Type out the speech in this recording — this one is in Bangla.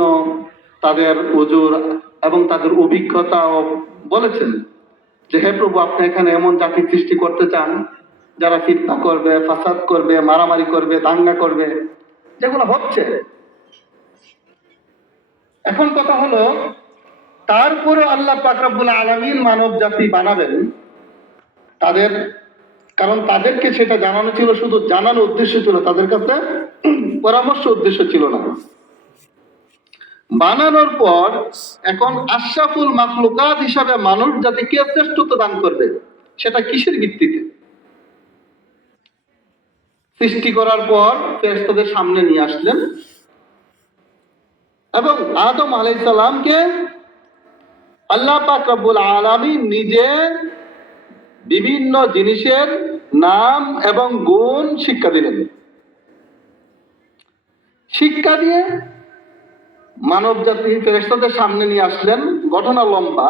জন্য তাদের উজুর এবং তাদের অভিজ্ঞতাও বলেছেন যে হে প্রভু, আপনি এখানে এমন জাতি সৃষ্টি করতে চান যারা ফিতনা করবে, ফাসাদ করবে, মারামারি করবে, দাঙ্গা করবে, যেগুলো হচ্ছে। এখন কথা হলো, তারপরে আল্লাহ পাক রব্বুল আলামিন মানব জাতি বানাবেন তাদের, কারণ তাদেরকে সেটা জানানো ছিল, শুধু জানানোর উদ্দেশ্য ছিল, তাদের কাছে পরামর্শ উদ্দেশ্য ছিল না। বানানোর পর এখন আশরাফুল মাখলুকাত হিসাবে মানুষ জাতিকে শ্রেষ্ঠত্ব দান করবে, সেটা কিসের ভিত্তিতে? সৃষ্টি করার পর ফেরেশতাদের সামনে নিয়ে আসলেন এবং আদম আলাইহিস সালামকে আল্লাহ পাক রব্বুল আলামিন নিজে বিভিন্ন জিনিসের নাম এবং গুণ শিক্ষা দিলেন। শিক্ষা দিয়ে মানব জাতি ফেরেশতাদের সামনে নিয়ে আসলেন। ঘটনা লম্বা,